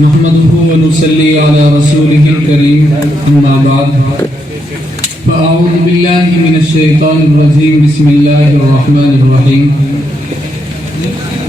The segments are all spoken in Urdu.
نحمده ونصلي على رسوله الكريم أما بعد فأعوذ بالله من الشيطان الرجيم بسم الله الرحمن الرحيم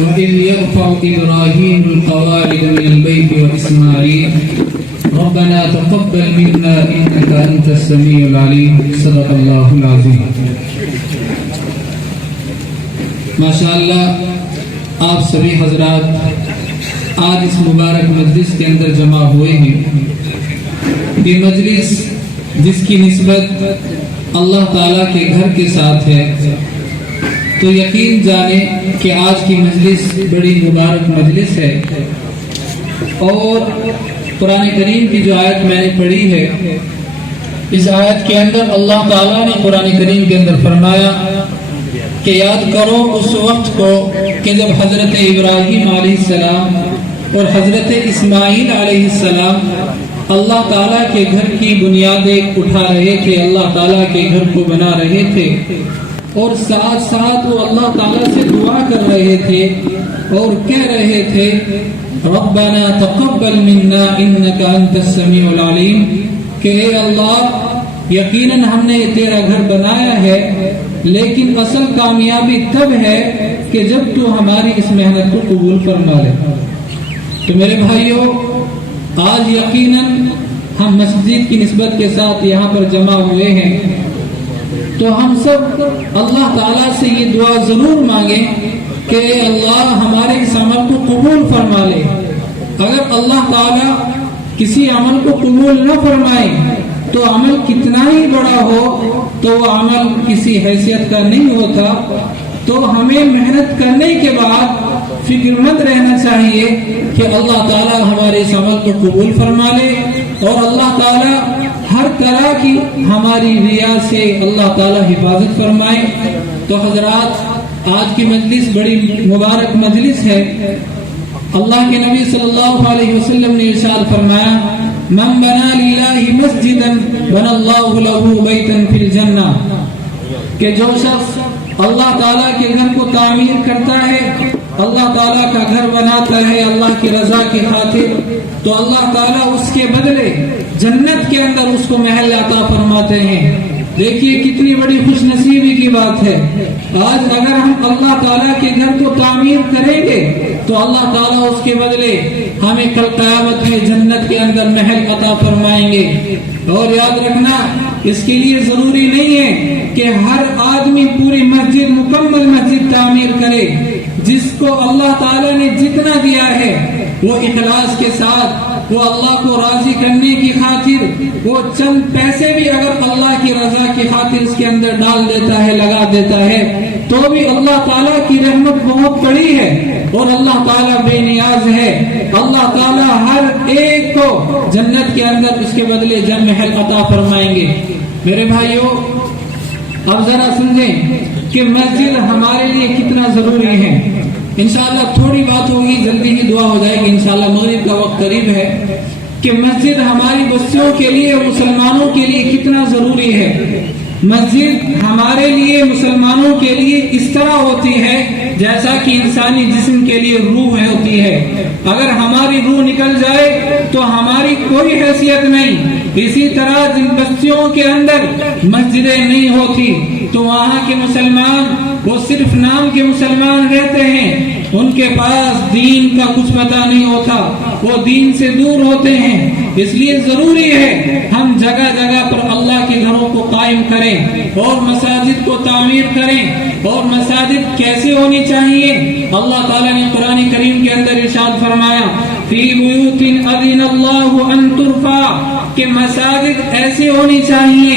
وإذ يرفع إبراهيم القواعد من البيت وإسماعيل ربنا تقبل منا إنك أنت السميع العليم صدق الله العظيم. ماشاءاللہ آپ سبھی حضرات آج اس مبارک مجلس کے اندر جمع ہوئے ہیں. یہ مجلس جس کی نسبت اللہ تعالیٰ کے گھر کے ساتھ ہے تو یقین جانیں کہ آج کی مجلس بڑی مبارک مجلس ہے. اور قرآن کریم کی جو آیت میں نے پڑھی ہے اس آیت کے اندر اللہ تعالیٰ نے قرآن کریم کے اندر فرمایا کہ یاد کرو اس وقت کو کہ جب حضرت ابراہیم علیہ السلام اور حضرت اسماعیل علیہ السلام اللہ تعالیٰ کے گھر کی بنیادیں اٹھا رہے تھے, اللہ تعالیٰ کے گھر کو بنا رہے تھے اور ساتھ ساتھ وہ اللہ تعالیٰ سے دعا کر رہے تھے اور کہہ رہے تھے ربنا تقبل منا انک انت السمیع العلیم, کہ اے اللہ یقیناً ہم نے تیرا گھر بنایا ہے لیکن اصل کامیابی تب ہے کہ جب تو ہماری اس محنت کو قبول فرما لے. تو میرے بھائیوں, آج یقیناً ہم مسجد کی نسبت کے ساتھ یہاں پر جمع ہوئے ہیں تو ہم سب اللہ تعالیٰ سے یہ دعا ضرور مانگیں کہ اے اللہ ہمارے اس عمل کو قبول فرما لے. اگر اللہ تعالیٰ کسی عمل کو قبول نہ فرمائے تو عمل کتنا ہی بڑا ہو تو وہ عمل کسی حیثیت کا نہیں ہوتا. تو ہمیں محنت کرنے کے بعد فکر مند رہنا چاہیے کہ اللہ تعالیٰ ہمارے اس عمل کو قبول فرما لے اور اللہ تعالیٰ ہر طرح کی ہماری ریا سے اللہ تعالیٰ حفاظت فرمائے. تو حضرات, آج کی مجلس بڑی مبارک مجلس ہے. اللہ کے نبی صلی اللہ علیہ وسلم نے ارشاد فرمایا من بنا للہ مسجدا بنا اللہ لہ بیتا فی الجنہ, کہ جو شخص اللہ تعالیٰ کے گھر کو تعمیر کرتا ہے, اللہ تعالیٰ کا گھر بناتا ہے اللہ کی رضا کی خاطر, تو اللہ تعالیٰ اس کے بدلے جنت کے اندر اس کو محل عطا فرماتے ہیں. دیکھیے کتنی بڑی خوش نصیبی کی بات ہے. آج اگر ہم اللہ تعالیٰ کے گھر کو تعمیر کریں گے تو اللہ تعالیٰ اس کے بدلے ہمیں کل قیامت میں جنت کے اندر محل عطا فرمائیں گے. اور یاد رکھنا, اس کے لیے ضروری نہیں ہے کہ ہر آدمی پوری مسجد مکمل مسجد تعمیر کرے. جس کو اللہ تعالیٰ نے جتنا دیا ہے وہ اخلاص کے ساتھ, وہ اللہ کو راضی کرنے کی خاطر وہ چند پیسے بھی اگر اللہ کی رضا کی خاطر اس کے اندر ڈال دیتا ہے, لگا دیتا ہے, تو بھی اللہ تعالیٰ کی رحمت بہت بڑی ہے اور اللہ تعالیٰ بے نیاز ہے. اللہ تعالیٰ ہر ایک کو جنت کے اندر اس کے بدلے جنت محل عطا فرمائیں گے. میرے بھائیوں, اب ذرا سمجھیں کہ مسجد ہمارے لیے کتنا ضروری ہے. انشاءاللہ تھوڑی بات ہوگی, جلدی ہی دعا ہو جائے گی. انشاءاللہ مغرب کا وقت قریب ہے کہ مسجد ہماری بستیوں کے لیے, مسلمانوں کے لیے کتنا ضروری ہے. مسجد ہمارے لیے, مسلمانوں کے لیے اس طرح ہوتی ہے جیسا کہ انسانی جسم کے لیے روح ہوتی ہے. اگر ہماری روح نکل جائے تو ہماری کوئی حیثیت نہیں. اسی طرح جن بستیوں کے اندر مسجدیں نہیں ہوتی تو وہاں کے مسلمان وہ صرف نام کے مسلمان رہتے ہیں, ان کے پاس دین کا کچھ پتہ نہیں ہوتا, وہ دین سے دور ہوتے ہیں. اس لیے ضروری ہے ہم جگہ جگہ پر اللہ کے گھروں کو قائم کریں اور مساجد کو تعمیر کریں. اور مساجد کیسے ہونی چاہیے؟ اللہ تعالیٰ نے قرآن کریم کے اندر ارشاد فرمایا فی بیوت اذن اللہ ان ترفع, کہ مساجد ایسی ہونی چاہیے,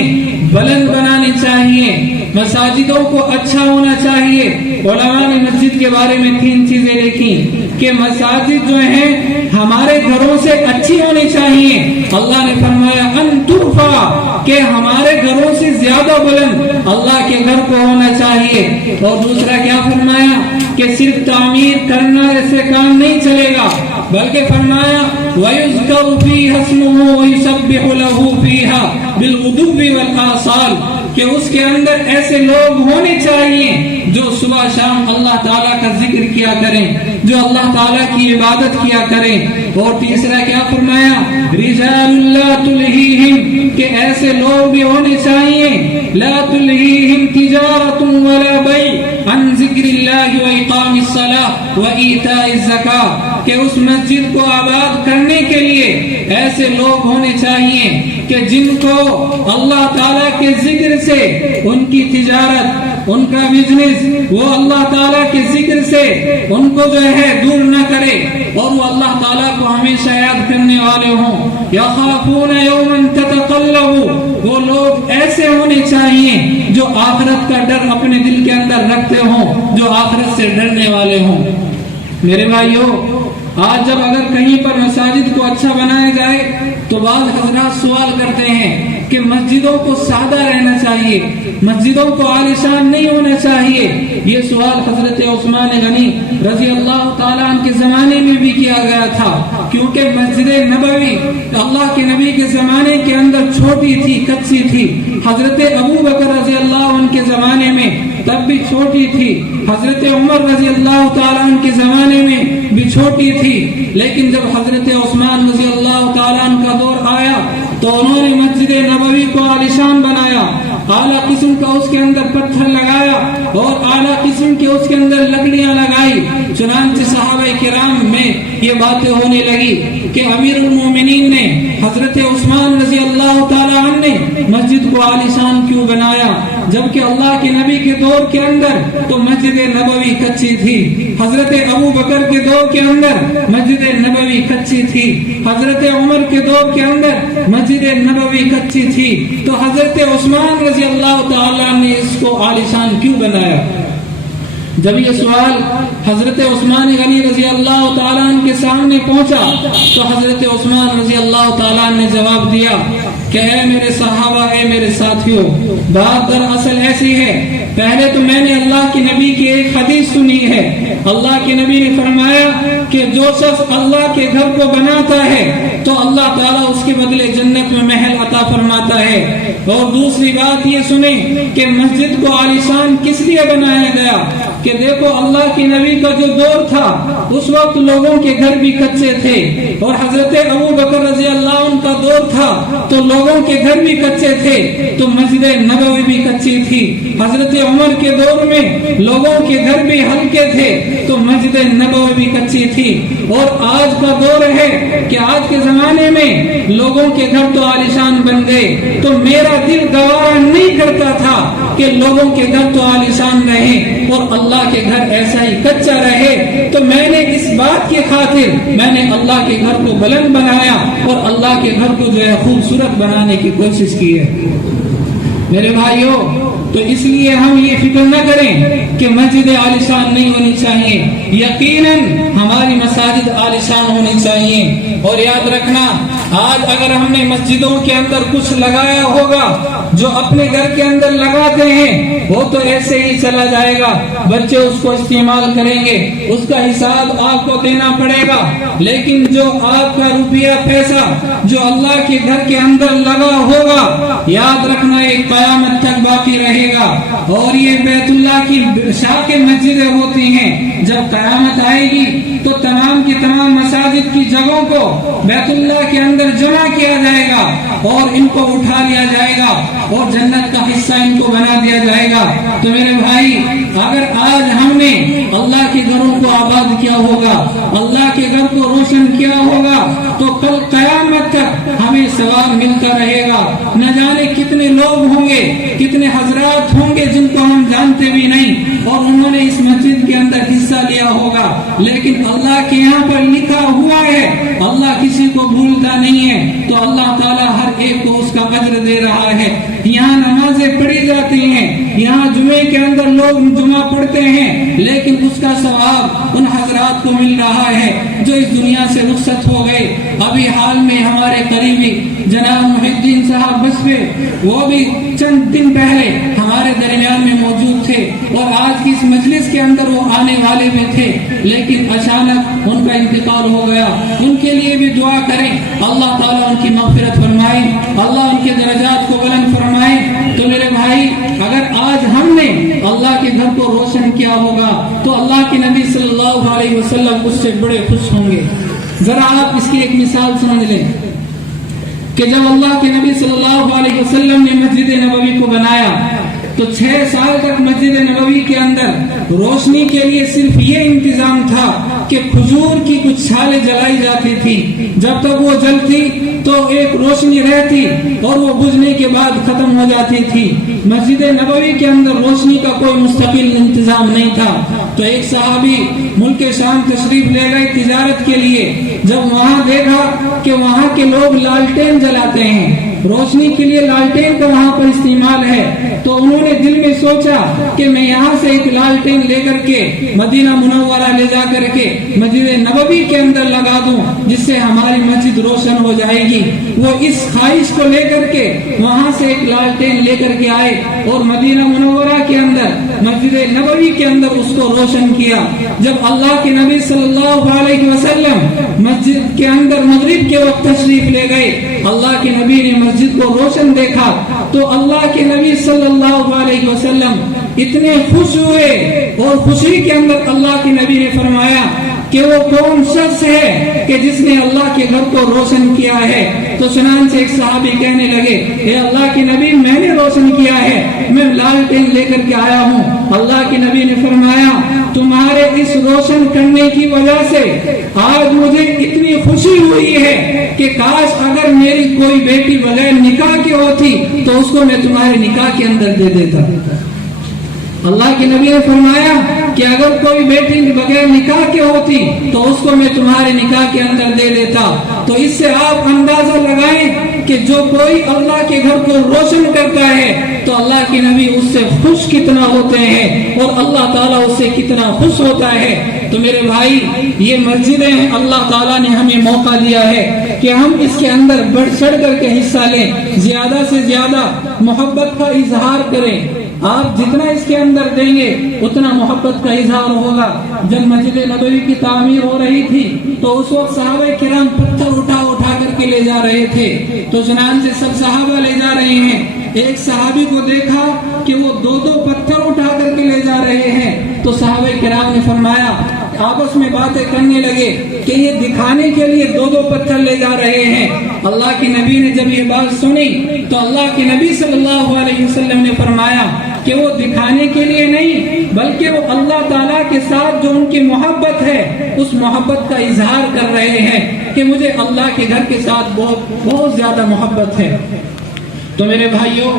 بلند بنانی چاہیے, مساجدوں کو اچھا ہونا چاہیے. علماء نے مسجد کے بارے میں 3 چیزیں لکھی کہ مساجد جو ہیں ہمارے گھروں سے اچھی ہونی چاہیے. اللہ نے فرمایا ان ترفع, کہ ہمارے گھروں سے زیادہ بلند اللہ کے گھر کو ہونا چاہیے. اور دوسرا کیا فرمایا کہ صرف تعمیر کرنا سے کام نہیں چلے گا, بلکہ فرمایا وَيُذْكَرُ فِيهَا اسْمُهُ وَيُسَبِّحُ لَهُ فِيهَا بِالْغُدُوِّ وَالْآصَالِ, کہ اس کے اندر ایسے لوگ ہونے چاہیے جو صبح شام اللہ تعالیٰ کا ذکر کیا کریں، جو اللہ تعالیٰ کی عبادت کیا کریں۔ اور تیسرا کیا فرمایا؟ رجال لا تلہیہم، کہ ایسے لوگ بھی ہونے چاہیے لا تلہیہم تجارت ولا بیع عن ذکر اللہ و اقام الصلاۃ و ایتاء الزکاۃ، کہ اس مسجد کو آباد کرنے کے لیے ایسے لوگ ہونے چاہیے کہ جن کو اللہ تعالیٰ کے ذکر سے ان کی تجارت، ان کا بزنس وہ اللہ تعالیٰ کے ذکر سے ان کو جو ہے دور نہ کرے، اور وہ اللہ تعالیٰ کو ہمیشہ یاد کرنے والے ہوں۔ یخافون یوما تتقلب، وہ لوگ ایسے ہونے چاہیے جو آخرت کا ڈر اپنے دل کے اندر رکھتے ہوں، جو آخرت سے ڈرنے والے ہوں۔ میرے بھائیو، آج جب اگر کہیں پر مساجد کو اچھا بنایا جائے تو بعض حضرات سوال کرتے ہیں کہ مسجدوں کو سادہ رہنا چاہیے، مسجدوں کو عالیشان نہیں ہونا چاہیے۔ یہ سوال حضرت عثمان غنی رضی اللہ تعالیٰ عنہ کے زمانے میں بھی کیا گیا تھا، کیونکہ مسجد نبوی اللہ کے نبی کے زمانے کے اندر چھوٹی تھی، کچی تھی۔ حضرت ابو بکر رضی اللہ عنہ کے زمانے میں تب بھی چھوٹی تھی، حضرت عمر رضی اللہ تعالیٰ عنہ کے زمانے میں بھی چھوٹی تھی، لیکن جب حضرت عثمان رضی اللہ تعالیٰ عنہ کا دور آیا تو انہوں نے مسجد نبوی کو عالیشان بنایا، اعلیٰ قسم کا اس کے اندر پتھر لگایا اور اعلیٰ قسم کے اس کے اندر لکڑیاں لگائی۔ چنانچہ صحابہ کرام میں یہ باتیں ہونے لگی کہ امیر المومنین نے حضرت عثمان رضی اللہ تعالیٰ عنہ نے مسجد کو عالیشان کیوں بنایا، جبکہ اللہ کے نبی کے دور کے اندر تو مسجد نبوی کچی تھی، حضرت ابو بکر کے دور کے اندر مسجد نبوی کچی تھی، حضرت عمر کے دور کے اندر مسجد نبوی کچی تھی، تو حضرت عثمان رضی اللہ تعالیٰ نے اس کو عالیشان کیوں بنایا؟ جب یہ سوال حضرت عثمان غنی رضی اللہ تعالیٰ عنہ کے سامنے پہنچا تو حضرت عثمان رضی اللہ تعالیٰ عنہ نے جواب دیا کہ اے میرے صحابہ، اے میرے ساتھیوں، بات دراصل ایسی ہے، پہلے تو میں نے اللہ کے نبی کی ایک حدیث سنی ہے، اللہ کے نبی نے فرمایا کہ جو شخص اللہ کے گھر کو بناتا ہے تو اللہ تعالیٰ اس کے بدلے جنت میں محل عطا فرماتا ہے۔ اور دوسری بات یہ سنیں کہ مسجد کو عالیشان کس لیے بنایا گیا کہ دیکھو اللہ کے نبی کا جو دور تھا اس وقت لوگوں کے گھر بھی کچے تھے، اور حضرت ابو بکر رضی اللہ عنہ کا دور تھا تو لوگوں کے گھر بھی کچے تھے، تو مسجد نبوی بھی کچی تھی۔ حضرت عمر کے دور میں لوگوں کے گھر بھی ہلکے تھے تو مسجد نبوی بھی کچی تھی، اور آج کا دور ہے کہ آج کے زمانے میں لوگوں کے گھر تو عالیشان بن گئے، تو میرا دل گوارا نہیں کرتا تھا کہ لوگوں کے گھر تو عالیشان رہے اور اللہ کے گھر ایسا ہی کچا رہے، تو میں نے اس بات کی خاطر میں نے اللہ کے گھر کو بلند بنایا اور اللہ کے گھر کو جو ہے خوبصورت بنانے کی کوشش کی ہے۔ میرے بھائیوں، تو اس لیے ہم یہ فکر نہ کریں کہ مسجد عالیشان نہیں ہونی چاہیے، یقیناً ہماری مساجد عالیشان ہونی چاہیے۔ اور یاد رکھنا، آج اگر ہم نے مسجدوں کے اندر کچھ لگایا ہوگا جو اپنے گھر کے اندر لگاتے ہیں وہ تو ایسے ہی چلا جائے گا، بچے اس کو استعمال کریں گے، اس کا حساب آپ کو دینا پڑے گا، لیکن جو آپ کا روپیہ پیسہ جو اللہ کے گھر کے اندر لگا ہوگا، یاد رکھنا ایک قیامت تک باقی رہے گا۔ اور یہ بیت اللہ کی شاخ مسجدیں ہوتی ہیں، جب قیامت آئے گی تو تمام کی تمام مساجد کی جگہوں کو بیت اللہ کے اندر جمع کیا جائے گا اور ان کو اٹھا لیا جائے گا اور جنت کا حصہ ان کو بنا دیا جائے گا۔ تو میرے بھائی، اگر آج ہم نے اللہ کے گھروں کو آباد کیا ہوگا، اللہ کے گھر کو روشن کیا ہوگا، تو کل قیامت تک ہمیں ثواب ملتا رہے گا۔ نہ جانے کتنے لوگ ہوں گے، کتنے حضرات ہوں گے جن کو ہم جانتے بھی نہیں اور انہوں نے اس مسجد کے اندر حصہ لیا ہوگا، لیکن اللہ کے یہاں پر لکھا ہوا ہے اللہ کسی کو بھولتا نہیں ہے، تو اللہ تعالیٰ ہر ایک کو اس کا اجر دے رہا ہے۔ یہاں نمازیں پڑھی جاتی ہیں، یہاں جمعے کے اندر لوگ جمعہ پڑھتے ہیں، لیکن اس کا ثواب ان حضرات کو مل رہا ہے جو اس دنیا سے رخصت ہو گئے۔ ابھی حال میں ہمارے قریبی جناب محی الدین صاحب بسوے، وہ بھی چند دن پہلے ہمارے درمیان میں موجود تھے اور آج کی اس مجلس کے اندر وہ آنے والے بھی تھے، لیکن اچانک ان کا انتقال ہو گیا۔ ان کے لیے بھی دعا کریں، اللہ تعالیٰ ان کی مغفرت فرمائے، اللہ ان کے درجات کو بلند فرمائے۔ تو میرے بھائی، اللہ کے گھر کو روشن کیا ہوگا تو اللہ کے نبی صلی اللہ علیہ وسلم اس سے بڑے خوش ہوں گے۔ ذرا آپ اس کی ایک مثال سمجھ لیں کہ جب اللہ کے نبی صلی اللہ علیہ وسلم نے مسجد نبوی کو بنایا تو 6 سال تک مسجد نبوی کے اندر روشنی کے لیے صرف یہ انتظام تھا کہ کھجور کی کچھ چھالیں جلائی جاتی تھی، جب تک وہ جلتی تو ایک روشنی رہتی اور وہ بجھنے کے بعد ختم ہو جاتی تھی۔ مسجد نبوی کے اندر روشنی کا کوئی مستقل انتظام نہیں تھا۔ تو ایک صحابی ملک شام تشریف لے گئے تجارت کے لیے، جب وہاں دیکھا کہ وہاں کے لوگ لالٹین جلاتے ہیں، روشنی کے لیے لالٹین کا وہاں پر استعمال ہے، تو انہوں نے دل میں سوچا کہ میں یہاں سے ایک لالٹین لے کر کے مدینہ منورہ لے جا کر کے مسجد نبوی کے اندر لگا دوں جس سے ہماری مسجد روشن ہو جائے گی۔ وہ اس خواہش کو لے کر کے وہاں سے ایک لالٹین لے کر کے آئے اور مدینہ منورہ کے اندر مسجد نبوی کے اندر اس کو روشن کیا۔ جب اللہ کے نبی صلی اللہ علیہ وسلم مسجد کے اندر مغرب کے وقت تشریف لے گئے، اللہ کے نبی نے مسجد کو روشن دیکھا تو اللہ کے نبی صلی اللہ علیہ وسلم اتنے خوش ہوئے اور خوشی کے اندر اللہ کے نبی نے فرمایا کہ وہ کون شخص ہے کہ جس نے اللہ کے گھر کو روشن کیا ہے؟ تو چنانچہ ایک صحابی کہنے لگے، اے اللہ کے نبی میں نے روشن کیا ہے، میں لالٹین لے کر کے آیا ہوں۔ اللہ کے نبی نے فرمایا تمہارے اس روشن کرنے کی وجہ سے آج مجھے اتنی خوشی ہوئی ہے کہ کاش اگر میری کوئی بیٹی بغیر نکاح کی ہوتی تو اس کو میں تمہارے نکاح کے اندر دے دیتا۔ اللہ کے نبی نے فرمایا کہ اگر کوئی بیٹی بغیر نکاح کے ہوتی تو اس کو میں تمہارے نکاح کے اندر دے دیتا۔ تو اس سے آپ اندازہ لگائیں کہ جو کوئی اللہ کے گھر کو روشن کرتا ہے تو اللہ کے نبی اس سے خوش کتنا ہوتے ہیں اور اللہ تعالیٰ اس سے کتنا خوش ہوتا ہے۔ تو میرے بھائی یہ مسجدیں ہیں، اللہ تعالیٰ نے ہمیں موقع دیا ہے کہ ہم اس کے اندر بڑھ چڑھ کر کے حصہ لیں، زیادہ سے زیادہ محبت کا اظہار کریں۔ آپ جتنا اس کے اندر دیں گے اتنا محبت کا اظہار ہوگا۔ جب مسجد نبوی کی تعمیر ہو رہی تھی تو اس وقت صحابہ کرام پتھر اٹھا کر کے لے جا رہے تھے، تو چنانچہ سب صحابہ لے جا رہے ہیں۔ ایک صحابی کو دیکھا کہ وہ 2 پتھر اٹھا کر کے لے جا رہے ہیں، تو صحابہ کرام نے فرمایا، آپس میں باتیں کرنے لگے کہ یہ دکھانے کے لیے 2 پتھر لے جا رہے ہیں۔ اللہ کے نبی نے جب یہ بات سنی تو اللہ کے نبی صلی اللہ علیہ وسلم نے فرمایا کہ وہ دکھانے کے لیے نہیں بلکہ وہ اللہ تعالیٰ کے ساتھ جو ان کی محبت ہے اس محبت کا اظہار کر رہے ہیں کہ مجھے اللہ کے گھر کے ساتھ بہت زیادہ محبت ہے۔ تو میرے بھائیوں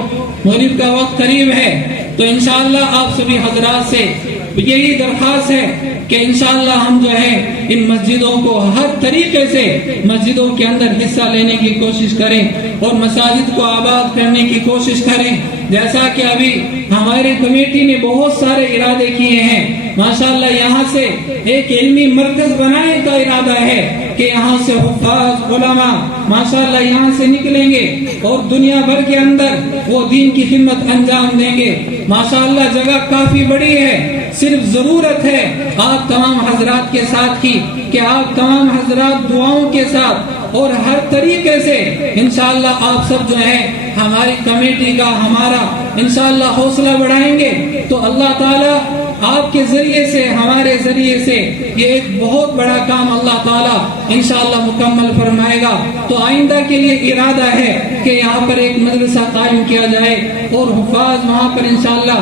مغرب کا وقت قریب ہے، تو انشاءاللہ آپ سبھی حضرات سے یہی درخواست ہے کہ انشاءاللہ ہم جو ہے ان مسجدوں کو ہر طریقے سے مسجدوں کے اندر حصہ لینے کی کوشش کریں اور مساجد کو آباد کرنے کی کوشش کریں۔ جیسا کہ ابھی ہماری کمیٹی نے بہت سارے ارادے کیے ہیں، ماشاءاللہ یہاں سے ایک علمی مرکز بنانے کا ارادہ ہے کہ یہاں سے حفاظ علماء ماشاءاللہ یہاں سے نکلیں گے اور دنیا بھر کے اندر وہ دین کی خدمت انجام دیں گے۔ ماشاءاللہ جگہ کافی بڑی ہے، صرف ضرورت ہے آپ تمام حضرات کے ساتھ کی کہ آپ تمام حضرات دعاؤں کے ساتھ اور ہر طریقے سے انشاءاللہ آپ سب جو ہے ہماری کمیٹی کا ہمارا انشاءاللہ حوصلہ بڑھائیں گے تو اللہ تعالیٰ آپ کے ذریعے سے ہمارے ذریعے سے یہ ایک بہت بڑا کام اللہ تعالیٰ انشاءاللہ مکمل فرمائے گا۔ تو آئندہ کے لیے ارادہ ہے کہ یہاں پر ایک مدرسہ قائم کیا جائے اور حفاظ وہاں پر انشاءاللہ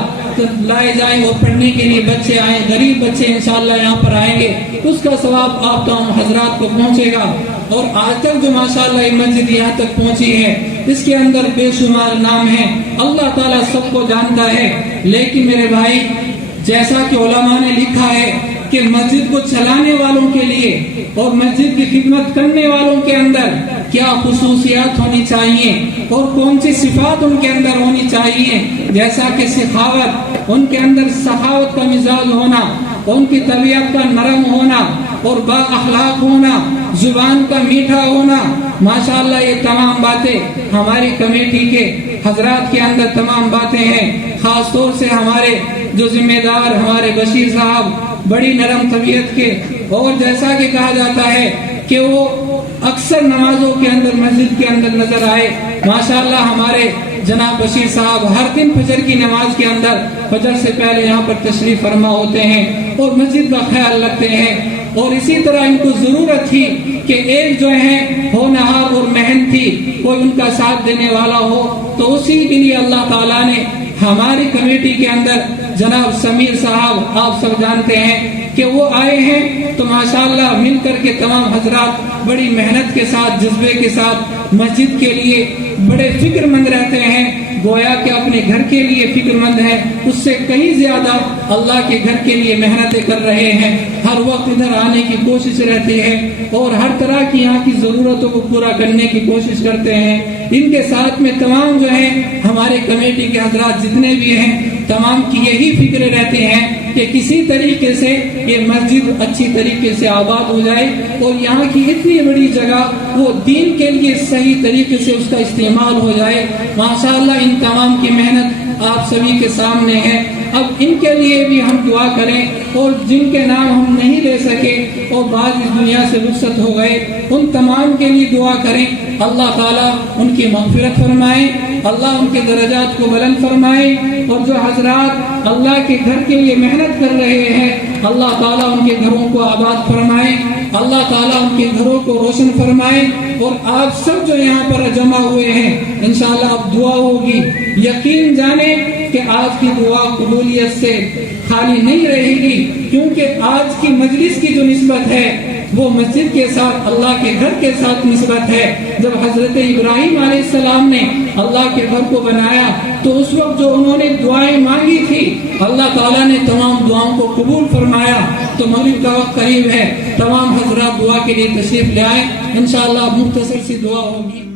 لائے جائیں اور پڑھنے کے لیے بچے آئیں، غریب بچے انشاءاللہ یہاں پر آئیں گے، اس کا ثواب آپ تمام حضرات کو پہنچے گا۔ اور آج تک جو ماشاءاللہ یہ مسجد یہاں تک پہنچی ہے اس کے اندر بے شمار نام ہے، اللہ تعالیٰ سب کو جانتا ہے، لیکن میرے بھائی جیسا کہ علماء نے لکھا ہے کہ مسجد کو چلانے والوں کے لیے اور مسجد کی خدمت کرنے والوں کے اندر کیا خصوصیات ہونی چاہیے اور کون سی صفات ان کے اندر ہونی چاہیے، جیسا کہ سخاوت، ان کے اندر سخاوت کا مزاج ہونا، ان کی طبیعت کا نرم ہونا اور با اخلاق ہونا، زبان کا میٹھا ہونا، ماشاءاللہ یہ تمام باتیں ہماری کمیٹی کے حضرات کے اندر تمام باتیں ہیں۔ خاص طور سے ہمارے جو ذمہ دار ہمارے بشیر صاحب بڑی نرم طبیعت کے، اور جیسا کہ کہا جاتا ہے کہ وہ اکثر نمازوں کے اندر مسجد کے اندر نظر آئے، ماشاءاللہ ہمارے جناب بشیر صاحب ہر دن فجر کی نماز کے اندر فجر سے پہلے یہاں پر تشریف فرما ہوتے ہیں اور مسجد کا خیال رکھتے ہیں، اور اسی طرح ان کو ضرورت تھی کہ ایک جو ہے ہونہار اور محنت تھی کوئی ان کا ساتھ دینے والا ہو، تو اسی کے لیے اللہ تعالیٰ نے ہماری کمیٹی کے اندر جناب سمیر صاحب آپ سب جانتے ہیں کہ وہ آئے ہیں، تو ماشاءاللہ مل کر کے تمام حضرات بڑی محنت کے ساتھ جذبے کے ساتھ مسجد کے لیے بڑے فکر مند رہتے ہیں، گویا کہ اپنے گھر کے لیے فکر مند ہے، اس سے کہیں زیادہ اللہ کے گھر کے لیے محنتیں کر رہے ہیں، ہر وقت ادھر آنے کی کوشش رہتی ہے اور ہر طرح کی یہاں کی ضرورتوں کو پورا کرنے کی کوشش کرتے ہیں۔ ان کے ساتھ میں تمام جو ہیں ہمارے کمیٹی کے حضرات جتنے بھی ہیں تمام کی یہی فکر رہتے ہیں کہ کسی طریقے سے یہ مسجد اچھی طریقے سے آباد ہو جائے اور یہاں کی اتنی بڑی جگہ وہ دین کے لیے صحیح طریقے سے اس کا استعمال ہو جائے۔ ماشاءاللہ ان تمام کی محنت آپ سبھی کے سامنے ہے۔ اب ان کے لیے بھی ہم دعا کریں، اور جن کے نام ہم نہیں لے سکے اور بعض اس دنیا سے رخصت ہو گئے ان تمام کے لیے دعا کریں، اللہ تعالیٰ ان کی مغفرت فرمائے، اللہ ان کے درجات کو بلند فرمائے، اور جو حضرات اللہ کے گھر کے لیے محنت کر رہے ہیں اللہ تعالیٰ ان کے گھروں کو آباد فرمائے، اللہ تعالیٰ ان کے گھروں کو روشن فرمائے۔ اور آپ سب جو یہاں پر جمع ہوئے ہیں انشاءاللہ اب دعا ہوگی، یقین جانیں کہ آج کی دعا قبولیت سے خالی نہیں رہے گی، کیونکہ آج کی مجلس کی جو نسبت ہے وہ مسجد کے ساتھ اللہ کے گھر کے ساتھ نسبت ہے۔ جب حضرت ابراہیم علیہ السلام نے اللہ کے گھر کو بنایا تو اس وقت جو انہوں نے دعائیں مانگی تھی اللہ تعالیٰ نے تمام دعاؤں کو قبول فرمایا۔ تو مغرب کا وقت قریب ہے، تمام حضرات دعا کے لیے تشریف لے آئیں، انشاءاللہ مختصر سی دعا ہوگی۔